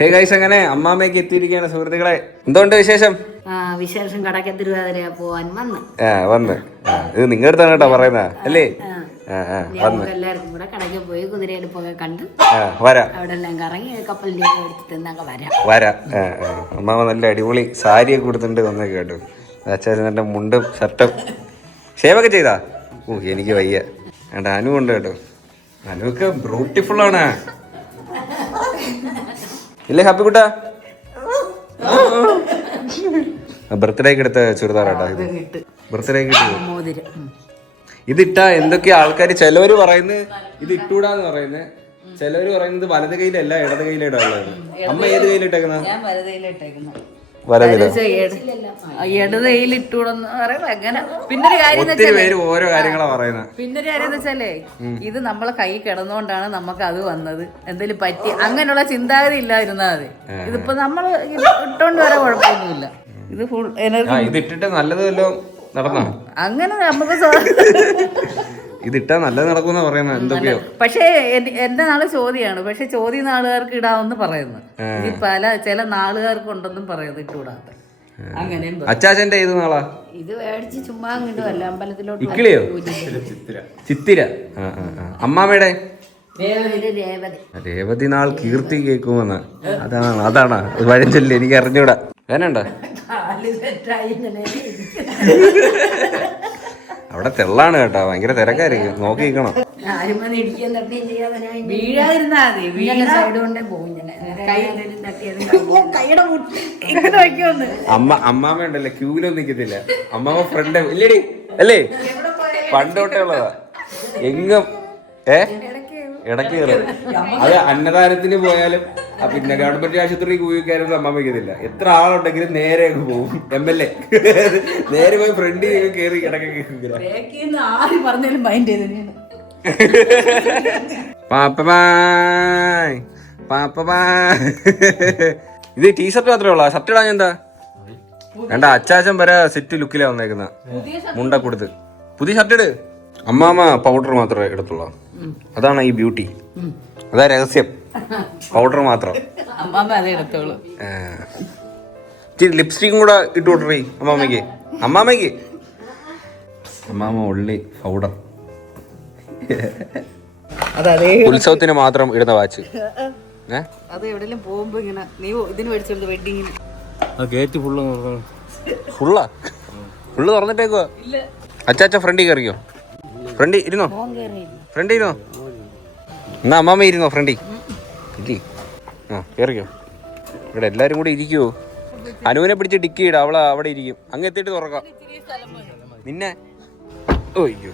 Hey guys, അങ്ങനെ അമ്മാമ്മയ്ക്ക് എത്തിയിരിക്കുകയാണ് സുഹൃത്തുക്കളെ. എന്തുകൊണ്ട് വിശേഷം? വിശേഷം കടക്ക തിരുവാതിര പോവാൻ വന്ന് ഇത് നിങ്ങളുടെ അടുത്താണ് കേട്ടോ പറയുന്നത് അല്ലേ? എല്ലാവർക്കും കൂടെ കടയ്ക്ക് പോയി കുതിരയെടുപ്പൊക്കെ കണ്ട് അവിടെ എല്ലാം കറങ്ങി കപ്പലിന്റെ എടുത്തിട്ട് വരാം. അമ്മാമ്മ നല്ല അടിപൊളി സാരിയൊക്കെ കൊടുത്തിട്ട് വന്നേക്ക് കേട്ടോ. അച്ഛൻ നല്ല മുണ്ടും ഷർട്ടും ഷേവൊക്കെ ചെയ്താ. എനിക്ക് വയ്യ. വേണ്ട, അനു ഉണ്ട് കേട്ടോ. അനുവൊക്കെ ബ്യൂട്ടിഫുൾ ആണ് ഇല്ലേ ഹാപ്പി കുട്ടാ? ബർത്ത്ഡേക്ക് എടുത്ത ചുരിദാറാട്ടോ ഇത്. ബർത്ത്ഡേക്ക് ഇതിട്ടാ എന്തൊക്കെയാ ആൾക്കാർ ചിലവര് പറയുന്നത് ഇത് ഇട്ടൂടാന്ന് പറയുന്നത്, ചിലവര് പറയുന്നത് വലത് കയ്യിലല്ല ഇടത് കയ്യിലിടാനുള്ളത്. അമ്മ ഏത് കയ്യിലിട്ടേക്കുന്ന? ഒത്തിരി പേര് ഓരോ കാര്യങ്ങളാ പറയുന്നത്. പിന്നൊരു കാര്യം എന്ന് വെച്ചാലേ, ഇത് നമ്മളെ കൈ കിടന്നുകൊണ്ടാണ് നമുക്ക് അത് വന്നത്. എന്തെങ്കിലും പറ്റി അങ്ങനെയുള്ള ചിന്താഗതി ഇല്ലാതിരുന്നാ മതി. ഇതിപ്പോ നമ്മള് ഇട്ടോണ്ട് വരാൻ കുഴപ്പമൊന്നുമില്ല. ഇത് ഫുൾ എനർജി. ഇത് ഇട്ടിട്ട് നല്ലത് വല്ലതും നടന്നോ? അങ്ങനെ നമുക്ക് ഇതിട്ടാ നല്ലത് നടക്കുന്ന പറയുന്നത് എന്തൊക്കെയോ. പക്ഷേ എന്റെ നാള് ചോദ്യമാണ്. പക്ഷെ ചോദ്യ നാളുകാർക്ക് ഇടാമെന്ന് പറയുന്നു. ഈ ചില നാളുകാർക്ക് ഉണ്ടെന്നും പറയുന്നത് ഇട്ടുകൂടാത്ത. അങ്ങനെ അച്ചാച്ചന്റെ ഏത് നാളാ ഇത്? മേടിച്ച് ചുമ്മാ കിട്ടുമല്ല അമ്പലത്തിലോട്ട്. ഇക്കിളിയോ? ചിത്തിര. അമ്മാമ്മയുടെ രേവതി നാൾ കീർത്തി കേൾക്കുമെന്ന്. അതാണ് വഴഞ്ചൊല്ലി. എനിക്ക് അറിഞ്ഞൂടാ. വേനണ്ട അവിടെ തെള്ളാണ് കേട്ടോ, ഭയങ്കര തിരക്കായിരിക്കും. നോക്കിക്കണം. അമ്മാമ്മ ഉണ്ടല്ലേ ക്യൂവിലൊന്നും നിൽക്കത്തില്ല. അമ്മാമ്മ ഫ്രണ്ട് ഇല്ലടി അല്ലേ? പണ്ടോട്ടേ ഉള്ളതാ. എങ്ങും ഇടയ്ക്ക് കയറും. അത് അന്നദാനത്തിന് പോയാലും പിന്നെ ഗവൺമെന്റ് ആശുപത്രി കൂവിക്കാനൊന്നും അമ്മ വയ്ക്കത്തില്ല. എത്ര ആളുണ്ടെങ്കിലും നേരെ പോകും. MLA നേരെ പോയി ഫ്രണ്ട് കയറി ഇടയ്ക്ക് ഇത് ടീഷർട്ട് മാത്രമേ ഉള്ളൂ. ഷർട്ട് ഇടാൻ എന്താ വേണ്ട? അച്ചാച്ചൻ വരെ സെറ്റ് ലുക്കിലാ വന്നേക്കുന്ന. മുണ്ട കൊടുത്ത് പുതിയ ഷർട്ട് ഇട്. അമ്മാമ്മ പൗഡർ മാത്രമേ എടുത്തുള്ളൂ. അതാണ് ഈ ബ്യൂട്ടി. അതാ രഹസ്യം. പൗഡർ മാത്രം. ഇച്ചിരി ലിപ്സ്റ്റിക്കും കൂടെ ഇട്ട് കൊടുത്തേ അമ്മാമ്മയ്ക്ക്. അമ്മാമ്മ ഉള്ളി പൗഡർ. ഉത്സവത്തിന് മാത്രം ഇടുന്ന വാച്ച്. അത് എവിടെയെങ്കിലും പോകുമ്പോ ഇങ്ങനെ നീ ഇതിന് മേടിച്ചോണ്ട് വെഡിങ്ങിന് ഗേറ്റ് ഫുള്ള് തുറന്നിട്ടേക്കോ? അച്ചാച്ച ഫ്രണ്ടിൽ കയറിയോ? ഫ്രണ്ടി ഇരുന്നോ? എന്നാ അമ്മാമ്മ ഇരുന്നോ ഫ്രണ്ടി? കയറിയോ? ഇവിടെ എല്ലാരും കൂടി ഇരിക്കുവോ? അനുവിനെ പിടിച്ച് ഡിക്കി ഇട. അവളെ അവിടെ ഇരിക്കും. അങ്ങ് എത്തിയിട്ട് തുറക്കാം നിന്നെ. അയ്യോ,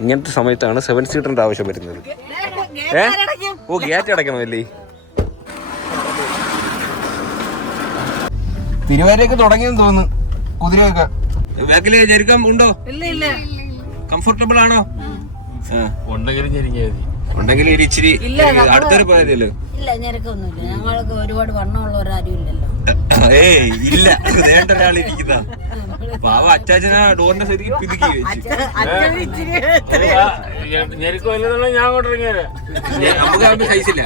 ഇങ്ങനത്തെ സമയത്താണ് 7 സീറ്ററിന്റെ ആവശ്യം വരുന്നത്. ഗേറ്റ് അടയ്ക്കണം അല്ലേ? തിരുവാരയൊക്കെ തുടങ്ങിയെന്ന് തോന്നുന്നു. കുതിരയൊക്കെ ബാക്കില് ചെരുക്കം ഉണ്ടോ? കംഫർട്ടബിൾ ആണോ? ഉണ്ടെങ്കിൽ ഇച്ചിരി അടുത്തൊരു പോയതല്ലോ. ഇല്ല, ഞെരക്കൊന്നുമില്ല. ഞങ്ങൾക്ക് ഒരുപാട് വണ്ണമുള്ളവരാരും ഇല്ലല്ലോ. ഇല്ല, വേണ്ട ഒരാൾ ഇരിക്കുന്ന പാവ അച്ചാച്ചനാ ഡോറിന്റെ ശരിക്കും പിതുക്കി വെച്ചു. നമുക്ക് സൈസില്ല.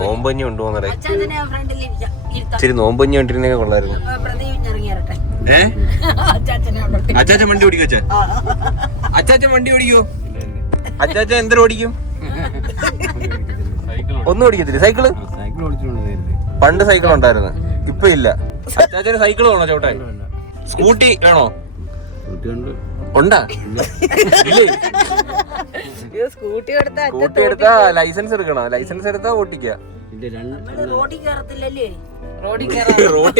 നോമ്പഞ്ഞി ഉണ്ടോന്നേ? ഇച്ചിരി നോമ്പഞ്ഞി കണ്ടിരുന്നെങ്കിൽ കൊള്ളായിരുന്നു. അച്ചാച്ചൻ വണ്ടി ഓടിക്കോ? അച്ചാച്ചൻ വണ്ടി ഓടിക്കോ? അച്ചാച്ചൻ എന്തൊരു ഓടിക്കും? ഒന്നും ഓടിക്കത്തില്ല. സൈക്കിള് പണ്ട് സൈക്കിൾ ഉണ്ടായിരുന്നു, ഇപ്പൊ ഇല്ല. അച്ചാച്ചന് സൈക്കിൾ വേണോ ചോട്ടായി? സ്കൂട്ടി വേണോ? ഉണ്ടാ? ഇല്ലേ? സ്കൂട്ടി എടുത്താ ലൈസൻസ് എടുക്കണോ? ലൈസൻസ് എടുത്താ ഓട്ടിക്ക. റോട്ടി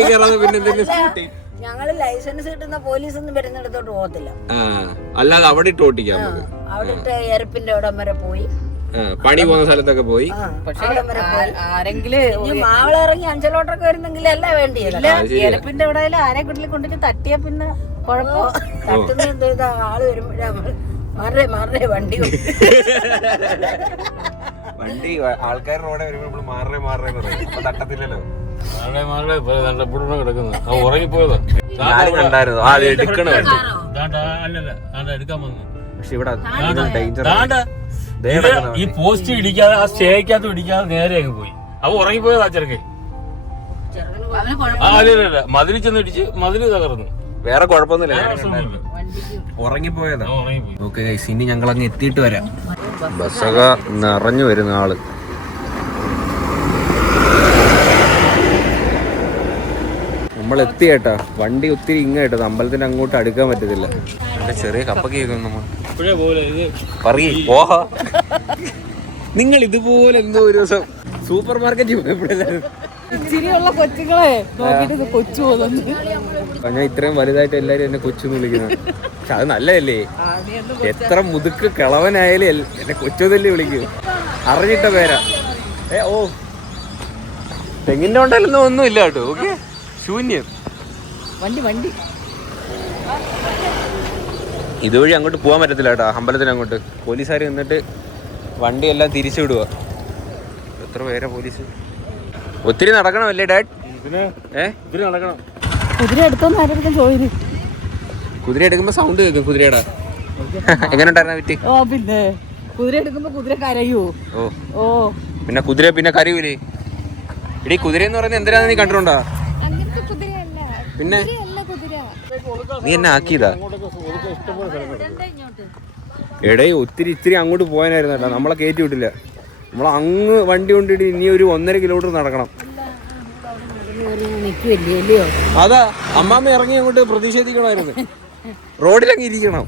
കയറാതെ പിന്നെ എന്തെങ്കിലും സ്കൂട്ടി. ഞങ്ങള് ലൈസൻസ് കിട്ടുന്ന പോലീസ് ഒന്നും വരുന്നിടത്തോട്ട് പോകത്തില്ല. അല്ലാതെ അവിടെ ഇട്ട് ഓട്ടിക്കാം. അവിടെ ഇട്ട് എരപ്പിന്റെ അവിടം വരെ പോയി, പണി പോകുന്ന സ്ഥലത്തൊക്കെ പോയി. ആരെങ്കിലും മാവിളിറങ്ങി അഞ്ചലോട്ടൊക്കെ വരുന്നെങ്കിൽ അല്ല വേണ്ടിയല്ല. എരപ്പിന്റെ അവിടെ ആരെ കുട്ടിൽ കൊണ്ടിട്ട് തട്ടിയാ പിന്നെ കുഴപ്പം. തട്ടുന്ന എന്ത് ചെയ്താ ആള് വരുമ്പോഴേ മാറേ വണ്ടി ആൾക്കാർ റോഡെ വരുമ്പോൾ മാറേ തട്ടത്തില്ലല്ലോ. പക്ഷെ ഇവിടെ ഡേഞ്ചർ. ഈ പോസ്റ്റ് ഇടിക്കാതെ ആ സ്റ്റേക്കകത്ത് ഇടിക്കാതെ നേരെ അങ്ങ് പോയി. അപ്പൊ ഉറങ്ങിപ്പോയതാ ചെറുക്കൻ. അതെ മതിൽ ചെന്ന് ഇടിച്ച് മതില് തകർന്നു. വേറെ കുഴപ്പമൊന്നുമില്ല, ഉറങ്ങിപ്പോയതാ. ഓക്കെ ഗൈസ്, ഇനി ഞങ്ങളങ്ങ് എത്തിയിട്ട് വരാം. ബസ്സൊക്കെ നിറഞ്ഞു വരുന്ന ആള്. നമ്മൾ എത്തി കേട്ടാ. വണ്ടി ഒത്തിരി ഇങ്ങോട്ടത്, അമ്പലത്തിന്റെ അങ്ങോട്ട് അടുക്കാൻ പറ്റത്തില്ല. എന്റെ ചെറിയ കപ്പൊക്കെ പോഹാ. നിങ്ങൾ ഇതുപോലെ എന്തോ ഒരു ദിവസം സൂപ്പർ മാർക്കറ്റിൽ ഇച്ചിരിയുള്ള കൊച്ചുങ്ങളെ നോക്കിട്ട് കൊച്ചു പോകുന്നു. ഞാൻ ഇത്രയും വലുതായിട്ട് എല്ലാരും എന്നെ കൊച്ചെന്ന് വിളിക്കുന്നത്. പക്ഷെ അത് നല്ലതല്ലേ? എത്ര മുതുക്ക് കിളവനായാലും എന്നെ കൊച്ചതല്ലേ വിളിക്കും. അറിഞ്ഞിട്ട പേരാ. ഓ തെങ്ങിന്റെ കൊണ്ടല്ലൊന്നും ഒന്നുമില്ല കേട്ടോ. ഓക്കെ, ശൂന്യം. വണ്ടി ഇതുവഴി അങ്ങോട്ട് പോകാൻ പറ്റത്തില്ല കേട്ടോ, അമ്പലത്തിന് അങ്ങോട്ട്. പോലീസുകാർ നിന്നിട്ട് വണ്ടിയെല്ലാം തിരിച്ചു വിടുക. എത്ര പേരാ പോലീസ്? ഒത്തിരി നടക്കണമല്ലേ ഡാഡ്? നടക്കണം. കുതിര എടുത്തോന്ന് ആരെടുക്കും ചോദിച്ചു. കുതിര എടുക്കുമ്പോ സൗണ്ട് കേൾക്കും കുതിരയുടെ. എങ്ങനെ ഉണ്ടായിരുന്ന പറ്റി? ഓ പിന്നെ കുതിര എടുക്കുമ്പോ കുതിര കരയൂ. ഓ പിന്നെ കുതിര പിന്നെ കരയൂലേ? ഇടീ കുതിര എന്ന് പറയുന്നത് എന്തിനാന്ന് നീ കണ്ടിട്ടുണ്ടോ? പിന്നെ നീ എന്നെ ആക്കിയതാ? എടേ ഒത്തിരി ഇത്തിരി അങ്ങോട്ട് പോകാനായിരുന്നു കേട്ടോ. നമ്മളെ കയറ്റി വിട്ടില്ല. നമ്മൾ അങ്ങ് വണ്ടി കൊണ്ടിട്ട് ഇനി ഒരു 1.5 കിലോമീറ്റർ നടക്കണം. അതാ അമ്മാമ്മ ഇറങ്ങി അങ്ങോട്ട് പ്രതിഷേധിക്കണമായിരുന്നു. റോഡിലങ്ങ് ഇരിക്കണം.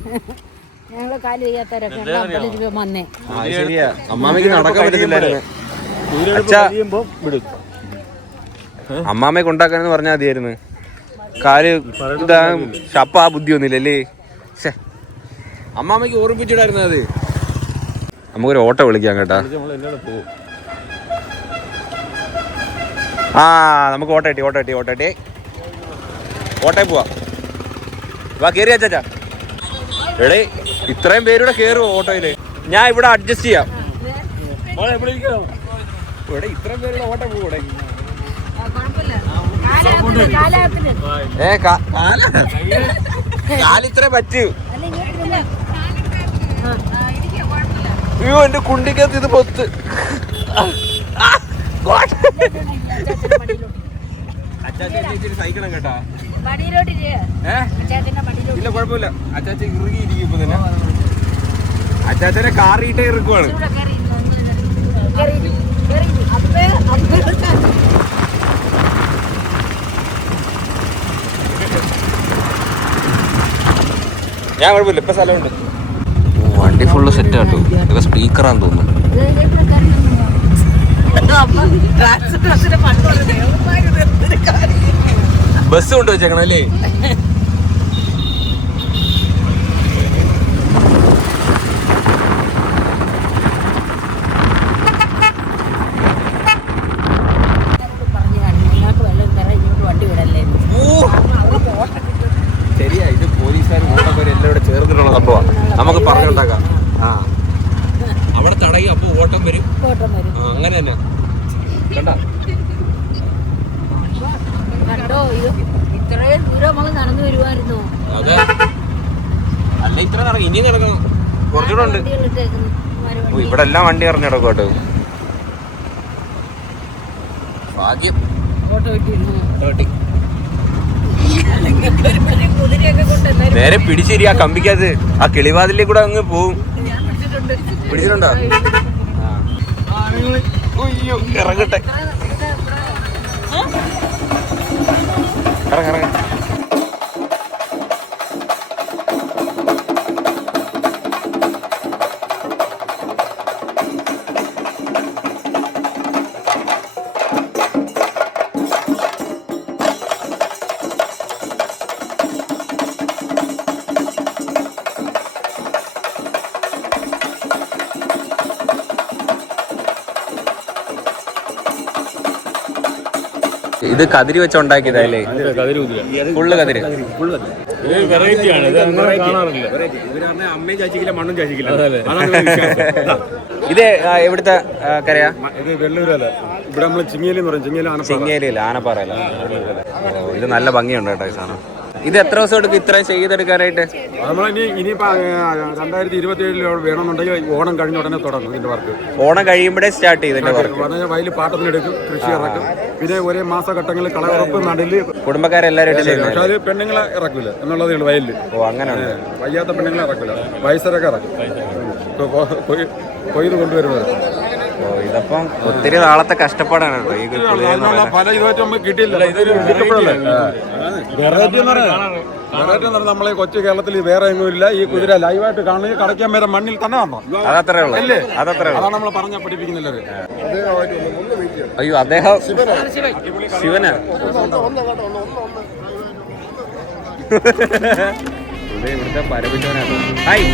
ശരിയാ, അമ്മാമ്മക്ക് നടക്കാൻ പറ്റത്തില്ലായിരുന്നു. അമ്മാമ്മയെ കൊണ്ടാക്കാനെന്ന് പറഞ്ഞാൽ മതിയായിരുന്നു. കാല് ഇതാ ഷപ്പ ആ ബുദ്ധി ഒന്നുമില്ലല്ലേ? അമ്മാമ്മക്ക് ഓർമ്മിച്ചിടായിരുന്നു അത്. നമുക്കൊരു ഓട്ടോ വിളിക്കാം കേട്ടാ. ആ നമുക്ക് ഓട്ടോ കിട്ടി. ഓട്ടോയിൽ പോവാ. വാ കേറിയാ ചാച്ചാ. എടേ ഇത്രയും പേരുടെ കേറുവോ ഓട്ടോയില്? ഞാൻ ഇവിടെ അഡ്ജസ്റ്റ് ചെയ്യാം. ഇവിടെ ഇത്രയും പേരുടെ ഓട്ടോ പോകൂടെ? കാലിത്രേ പറ്റൂ. അയ്യോ എന്റെ കുണ്ടിക്കകത്ത് ഇത് പൊത്ത്. സഹിക്കണം കേട്ടാ. ഇല്ല കുഴപ്പമില്ല, അച്ചാച്ച ഇറുകിയിരിക്കും ഇപ്പൊ തന്നെ. അച്ചാച്ചനെ കാറിയിട്ടേ ഇറുക്കുവാണ്. ഞാൻ കുഴപ്പമില്ല, ഇപ്പൊ സ്ഥലമുണ്ട്. വണ്ടി ഫുള്ള് സെറ്റ് ആട്ടോ. ഇതൊക്കെ സ്പീക്കറാന്ന് തോന്നുന്നു. ബസ് കൊണ്ട് വെച്ചേക്കണം അല്ലേ? ശരിയാ, ഇത് പോലീസുകാർ ഓട്ടോക്കാർ എല്ലാം ഇവിടെ ചേർന്നിട്ടുള്ള സംഭവമാണ്. നമുക്ക് പറഞ്ഞുണ്ടാക്കാം. ആ അവിടെ തടയും, അപ്പൊ ഓട്ടം വരും. അങ്ങനെ തന്നെ കണ്ടോ? ഇത്രയും ദൂരം നമ്മൾ നടന്നു വരുമായിരുന്നു. അതെ, അല്ല ഇത്ര നടക്കും, ഇനിയും നടക്കണം. കുറച്ചുകൂടെ ഉണ്ട്. ഇവിടെ എല്ലാം വണ്ടി ഇറങ്ങി കിടക്കും കേട്ടോ. ഭാഗ്യം ഓട്ടോ നേരെ പിടിച്ചിരി. ആ കമ്പിക്കകത്ത് ആ കിളിവാതിലേക്ക് കൂടെ അങ്ങ് പോവും. പിടിച്ചിട്ടുണ്ടോ? ഇറങ്ങട്ടെ. ഇറങ്ങ ഇത് കതിരി വെച്ച് ഉണ്ടാക്കിയതല്ലേ? ഫുള്ള് കതിര്. ഇത് എവിടുത്തെ കരയാ? ചിങ്ങേലിയല്ല, ആനപ്പാറയല്ല. ഇത് നല്ല ഭംഗിയുണ്ട് കേട്ടോ ഈ സാധനം. ഇത് എത്ര ദിവസം എടുക്കും ഇത്രയും ചെയ്തെടുക്കാനായിട്ട്? നമ്മളിനി 2027 വേണമെന്നുണ്ടെങ്കിൽ ഓണം കഴിഞ്ഞ ഉടനെ തുടങ്ങും ഇതിന്റെ വർക്ക്. ഓണം കഴിയുമ്പോഴേ സ്റ്റാർട്ട് ചെയ്തിന്റെ വർക്ക്. വയലിൽ പാട്ടത്തിനെടുക്കും, കൃഷി ഇറക്കും, പിന്നെ ഒരേ മാസഘട്ടങ്ങളിൽ കളയുറപ്പ് നടല്. കുടുംബക്കാരെല്ലാരും പക്ഷെ അത് പെണ്ണുങ്ങളെ ഇറക്കില്ല എന്നുള്ളതേ ഉള്ളൂ വയലിൽ. ഓ അങ്ങനെ വയ്യാത്ത പെണ്ണുങ്ങളെ ഇറക്കില്ല, വയസ്സരൊക്കെ ഇറക്കും കൊയ്ത് കൊണ്ടുവരുന്നത്. ഓ ഇതപ്പം ഒത്തിരി നാളത്തെ കഷ്ടപ്പാടാണ് കേട്ടോ ഈ പല ഇതുമായിട്ട് നമുക്ക് കിട്ടിയില്ല. ഇതൊരു വെറൈറ്റി എന്ന് പറഞ്ഞാൽ നമ്മളെ കൊച്ചു കേരളത്തിൽ വേറെ എങ്ങും ഇല്ല. ഈ കുതിര ലൈവായിട്ട് കാണുന്നത് കടയ്ക്കാൻ വരെ മണ്ണിൽ തന്നെ വന്നോ. അതത്രേ ഉള്ളൂ. അതാണ് നമ്മൾ പറഞ്ഞ പഠിപ്പിക്കുന്നില്ല. അയ്യോ അദ്ദേഹം ശിവനാ. ഇവിടുത്തെ പരപിച്ചവനാണ്. ഹായ്.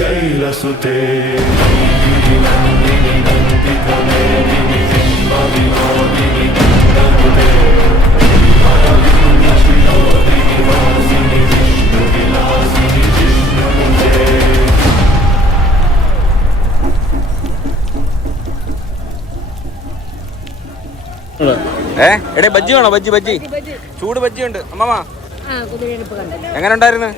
शैलसुते എടേ ബജ്ജി വേണോ? ബജ്ജി ബജ്ജി ചൂട് ബജ്ജി ഉണ്ട് അമ്മമ്മ. എങ്ങനെ ഉണ്ടായിരുന്നു?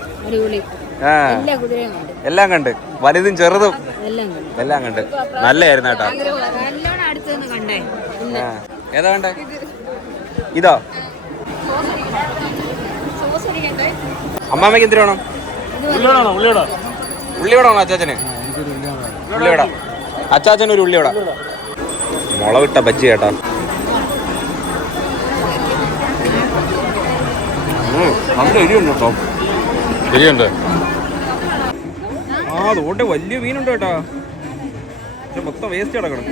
എല്ലാം കണ്ട് വലുതും ചെറുതും എല്ലാം കണ്ട് നല്ലായിരുന്നു കേട്ടോ. ഏതാ വേണ്ടേ? ഇതോ? അമ്മാമ്മക്ക് എന്തിനു വേണം? ഉള്ളിവട വേണോ അച്ചാച്ചന്? ഉള്ളിവട. അച്ചാച്ചന് ഒരു ഉള്ളിവട. മുളകിട്ട ബജ്ജി കേട്ടോ. നല്ല എരിയുണ്ട് കേട്ടോ. ശരിയുണ്ട്. ആ അതുകൊണ്ട് വലിയ മീനുണ്ട് കേട്ടോ. പക്ഷെ മൊത്തം വേസ്റ്റ് കിടക്കണം.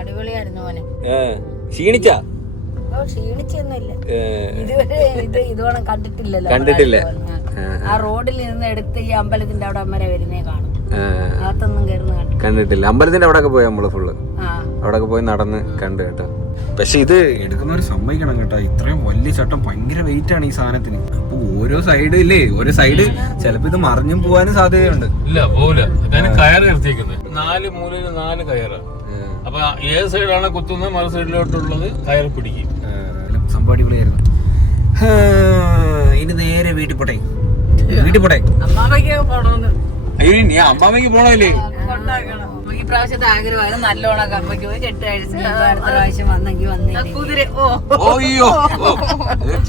അടിപൊളിയായിരുന്നു മോനെ. ക്ഷീണിച്ചാ? ക്ഷീണിച്ചൊന്നുമില്ല. ഇതുവരെ ഇതോളം കണ്ടിട്ടില്ലല്ലോ. കണ്ടിട്ടില്ല. ആ റോഡിൽ നിന്ന് എടുത്ത് ഈ അമ്പലത്തിന്റെ അവിടെ വരെ വരുന്നേ കാണും. അകത്തൊന്നും കയറുന്ന കണ്ടിട്ടില്ല. അമ്പലത്തിന്റെ അവിടെ പോയി നമ്മള് ഫുള്ള് അവിടെ പോയി നടന്ന് കണ്ടു കേട്ടോ. പക്ഷെ ഇത് എടുക്കുന്നവർ സമ്മതിക്കണം കേട്ടോ. ഇത്രയും വലിയ ചട്ടം ഭയങ്കര വെയിറ്റ് ആണ് ഈ സാധനത്തിന്. അപ്പൊ ഓരോ സൈഡ് ഇല്ലേ, ഓരോ സൈഡ് ചിലപ്പോ ഇത് മറിഞ്ഞും പോവാനും സാധ്യതയുണ്ട്. ഇല്ല പോവില്ല. കയറ് നിർത്തിയിരിക്കുന്നത് 4 മൂലയിൽ 4 കയറാണ്. അപ്പൊ ഏത് സൈഡാണ് കുത്തുന്നത് മറു സൈഡിലോട്ടുള്ളത് കയറ് പിടിക്കും. സംഭവം അടിപൊളിയായിരുന്നു. ഇനി നേരെ വീട്ടിൽ പോട്ടെ. വീട്ടിൽ പോട്ടെ. അയ്യോ നീ അമ്മാമ്മക്ക് പോണല്ലേ? കൊണ്ടാക്കണം. ഈ പ്രാവശ്യത്തെ ആഗ്രഹമാണ് നല്ലോണം കമ്പയ്ക്ക് പോയി കെട്ടഴിച്ച് അടുത്ത പ്രാവശ്യം വന്നെങ്കിൽ വന്നില്ല. കുതിര ഓയ്യോ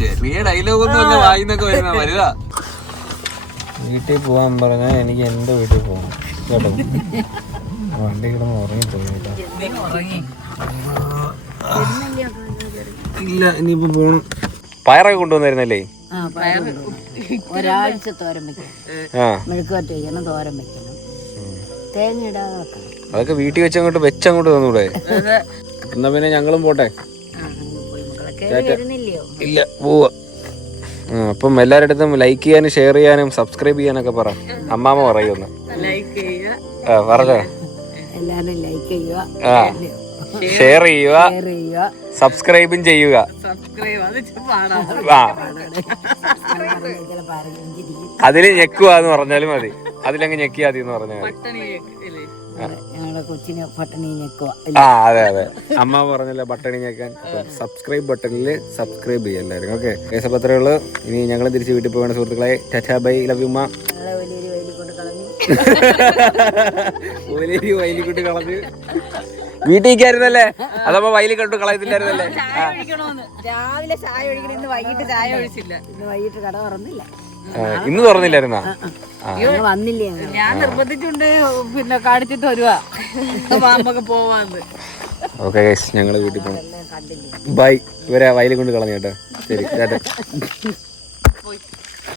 ചെറിയ ഡയലോഗ് ഒന്നും വായിന്നൊക്കെ വരുന്ന വലുതാ. വീട്ടിൽ പോവാൻ പറഞ്ഞാ എനിക്ക് എന്റെ വീട്ടിൽ പോകണം കേട്ടോ. വണ്ടി കിടന്ന് ഉറങ്ങിപ്പോയി. ഉറങ്ങി. ഇല്ല ഇനിയിപ്പോ പോണം. പയറൊക്കെ കൊണ്ടുവന്നായിരുന്നല്ലേ? ഒരാഴ്ച തോരൻ വെക്കണം, മെഴുക്കുവരട്ടി വെക്കണം, തോരൻ വെക്കണം, തേങ്ങ ഇടാതെ വെക്കണം. അതൊക്കെ വീട്ടിൽ വെച്ചങ്ങോട്ട് തന്നൂടെ? എന്നാ പിന്നെ ഞങ്ങളും പോട്ടെ. വരുന്നില്ലയോ? ഇല്ല പോവാ. അപ്പം എല്ലാവരുടെ അടുത്തും ലൈക്ക് ചെയ്യാനും ഷെയർ ചെയ്യാനും സബ്സ്ക്രൈബ് ചെയ്യാനൊക്കെ പറ. അമ്മാമ്മ പറയുമെന്ന്. ലൈക്ക് ചെയ്യുക, പറഞ്ഞോ. എല്ലാരും ലൈക്ക് ചെയ്യുക, ഷെയർ ചെയ്യുക, സബ്സ്ക്രൈബും ചെയ്യുക. സബ്സ്ക്രൈബ് അത് പാടാം. അതില് ഞെക്കുക എന്ന് പറഞ്ഞാലും മതി. അതിലങ്ങ് ഞെക്കിയാ മതി എന്ന് പറഞ്ഞാൽ മതി. ഞങ്ങളുടെ കൊച്ചിനെ പട്ടണി ഞെക്കുക. അതെ അതെ, അമ്മ പറഞ്ഞല്ലോ ബട്ടണി ഞെക്കാൻ. സബ്സ്ക്രൈബ് ബട്ടണിൽ സബ്സ്ക്രൈബ് ചെയ്യുക എല്ലാവരും. ഓക്കെ കേസ് അപ്പോൾ അത്രേ ഉള്ളൂ. ഇനി ഞങ്ങൾ തിരിച്ച് വീട്ടിൽ പോകേണ്ട സുഹൃത്തുക്കളെ. Tata bye, love you. വലിയൊരു വയലിൽ കൊണ്ട് കളഞ്ഞു. വലിയൊരു വയലിൽ കൊണ്ട് കളഞ്ഞ് വീട്ടിലേക്കായിരുന്നല്ലേ? അതപ്പോ വയലിൽ കൊണ്ട് കളയത്തില്ലായിരുന്നല്ലേ? രാവിലെ ചായ ഒഴിക്കണം, ഇന്ന് വൈകിട്ട് ചായ ഒഴിച്ചില്ല. ഇന്ന് വൈകിട്ട് കട തുറന്നില്ല. ഇന്ന് തുറന്നില്ലായിരുന്നാ? വന്നില്ലേ? ഞാൻ നിർബന്ധിച്ചുണ്ട്, പിന്നെ കാണിച്ചിട്ട് വരുവാ നമുക്ക് പോവാന്ന്. ഓക്കെ ഗൈസ്, ഞങ്ങള് വീട്ടിൽ പോകണം. ബൈ. ഇവരെ വയലിൽ കൊണ്ട് കളഞ്ഞു കേട്ടോ. ശരി ടാറ്റ.